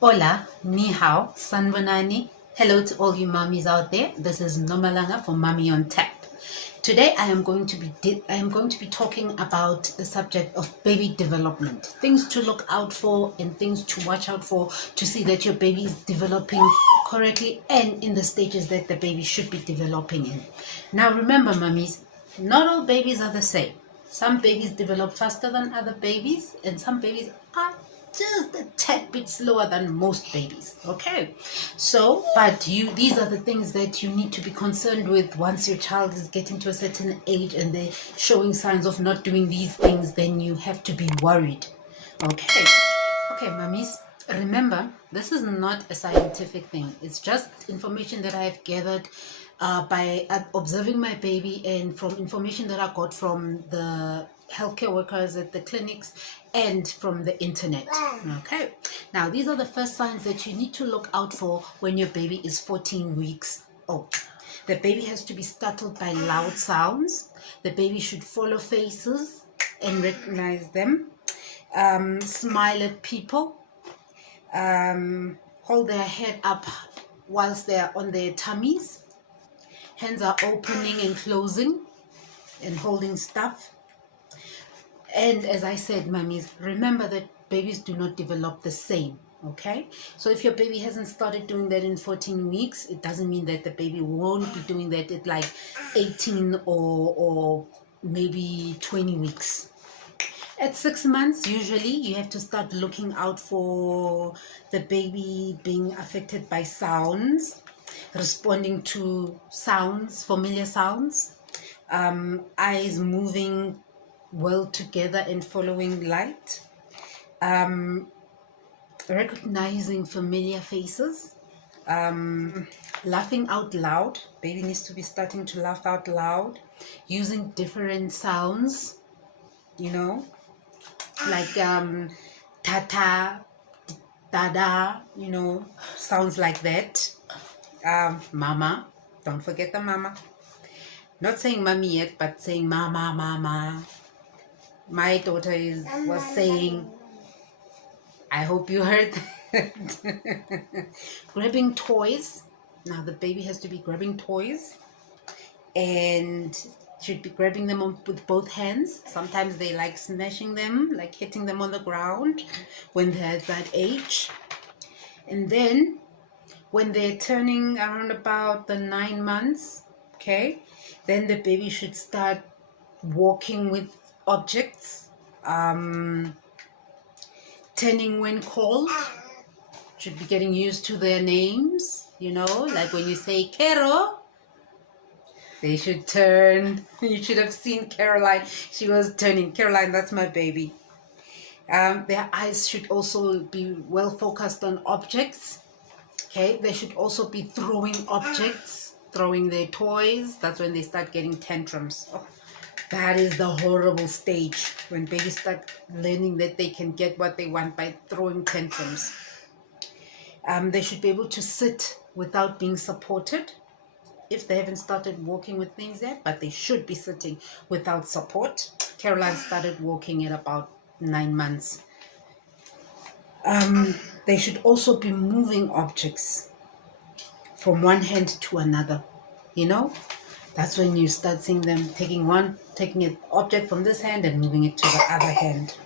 Hola, ni hao, sanbonani. Hello to all you mommies out there. This is Nomalanga from Mommy on Tap. Today I am going to be talking about the subject of baby development. Things to look out for and things to watch out for to see that your baby is developing correctly and in the stages that the baby should be developing in. Now remember, mommies, not all babies are the same. Some babies develop faster than other babies, and some babies are just a tad bit slower than most babies. Okay, so but these are the things that you need to be concerned with. Once your child is getting to a certain age and they're showing signs of not doing these things, then you have to be worried. Okay, mummies, remember, this is not a scientific thing. It's just information that I've gathered by observing my baby and from information that I got from the healthcare workers at the clinics and from the internet. Okay, now these are the first signs that you need to look out for when your baby is 14 weeks old. The baby has to be startled by loud sounds. The baby should follow faces and recognize them. Smile at people. Hold their head up whilst they are on their tummies. Hands are opening and closing and holding stuff. And as I said, mummies, remember that babies do not develop the same. Okay, so if your baby hasn't started doing that in 14 weeks, it doesn't mean that the baby won't be doing that at like 18 or maybe 20 weeks. At 6 months, usually you have to start looking out for the baby being affected by sounds, responding to sounds, familiar sounds, eyes moving well together and following light, recognizing familiar faces, laughing out loud. Baby needs to be starting to laugh out loud, using different sounds, like tata, dada, sounds like that. Mama, don't forget the mama. Not saying mommy yet, but saying mama, mama. My daughter was saying, I hope you heard that. Grabbing toys. Now the baby has to be grabbing toys and should be grabbing them with both hands. Sometimes they like smashing them, like hitting them on the ground when they're at that age. And then when they're turning around about the 9 months, okay, then the baby should start walking with objects, turning when called, should be getting used to their names, like when you say Kero, they should turn. You should have seen Caroline. She was turning. Caroline, that's my baby. Their eyes should also be well focused on objects. Okay, they should also be throwing objects, throwing their toys. That's when they start getting tantrums. Oh, that is the horrible stage when babies start learning that they can get what they want by throwing tantrums. They should be able to sit without being supported if they haven't started walking with things yet, but they should be sitting without support. Caroline started walking at about 9 months. They should also be moving objects from one hand to another. That's when you start seeing them taking an object from this hand and moving it to the other hand.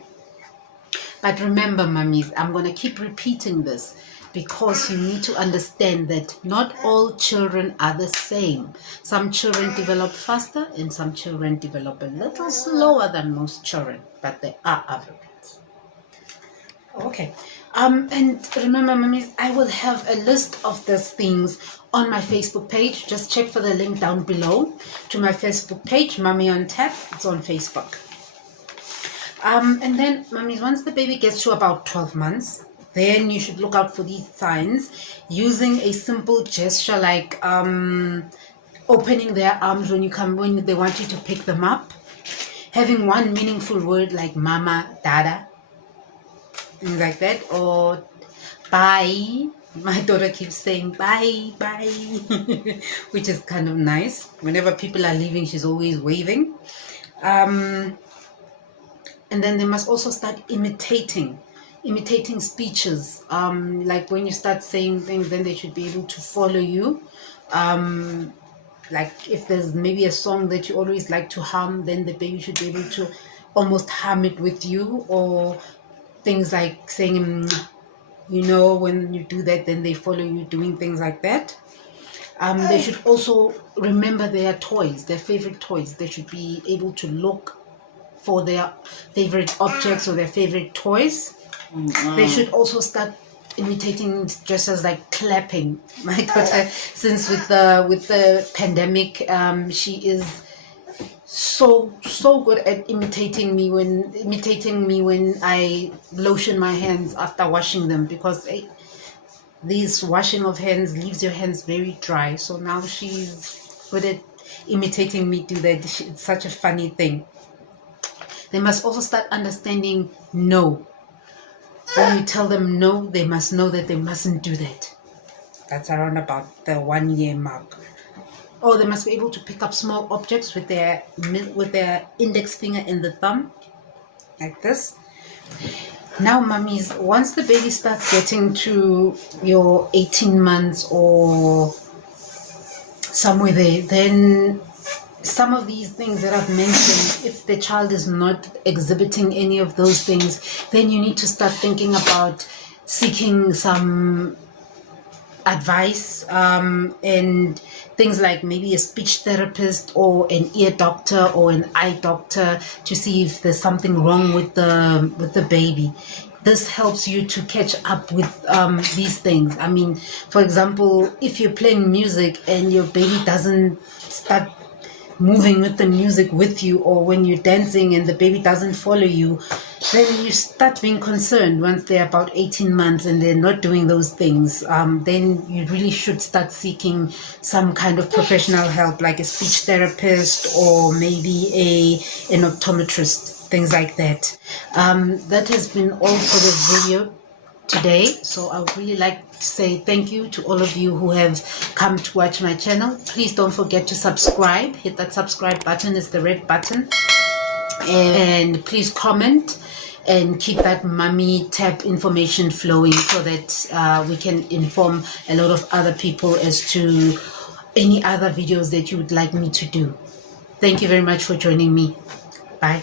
But remember, mummies, I'm going to keep repeating this because you need to understand that not all children are the same. Some children develop faster and some children develop a little slower than most children, but they are averages. Okay. And remember, mummies, I will have a list of these things on my Facebook page. Just check for the link down below to my Facebook page, Mommy on Tap. It's on Facebook. And then, mummies, once the baby gets to about 12 months, then you should look out for these signs using a simple gesture like opening their arms when they want you to pick them up, having one meaningful word like mama, dada, things like that, or bye. My daughter keeps saying bye, bye, which is kind of nice. Whenever people are leaving, she's always waving. And then they must also start imitating imitating speeches. Like when you start saying things, then they should be able to follow you. Like if there's maybe a song that you always like to hum, then the baby should be able to almost hum it with you. Or things like saying, when you do that, then they follow you doing things like that. They should also remember their toys, their favorite toys. They should be able to look for their favorite objects or their favorite toys. They should also start imitating gestures like clapping. My daughter, since with the pandemic, she is so good at imitating me when I lotion my hands after washing them, because this washing of hands leaves your hands very dry. So now she's good at imitating me do that. It's such a funny thing. They must also start understanding no. When you tell them no, they must know that they mustn't do that. That's around about the 1 year mark. Or they must be able to pick up small objects with their index finger and the thumb, like this. Now, mummies, once the baby starts getting to your 18 months or somewhere there, then some of these things that I've mentioned, if the child is not exhibiting any of those things, then you need to start thinking about seeking some advice, and things like maybe a speech therapist or an ear doctor or an eye doctor, to see if there's something wrong with the baby. This helps you to catch up with these things. I mean, for example, if you're playing music and your baby doesn't start moving with the music with you, or when you're dancing and the baby doesn't follow you, then you start being concerned. Once they're about 18 months and they're not doing those things, then you really should start seeking some kind of professional help, like a speech therapist or maybe an optometrist, things like that. That has been all for the video today. So I would really like to say thank you to all of you who have come to watch my channel. Please don't forget to subscribe. Hit that subscribe button, it's the red button, and please comment and keep that mommy T.A.P information flowing, so that we can inform a lot of other people as to any other videos that you would like me to do. Thank you very much for joining me. Bye.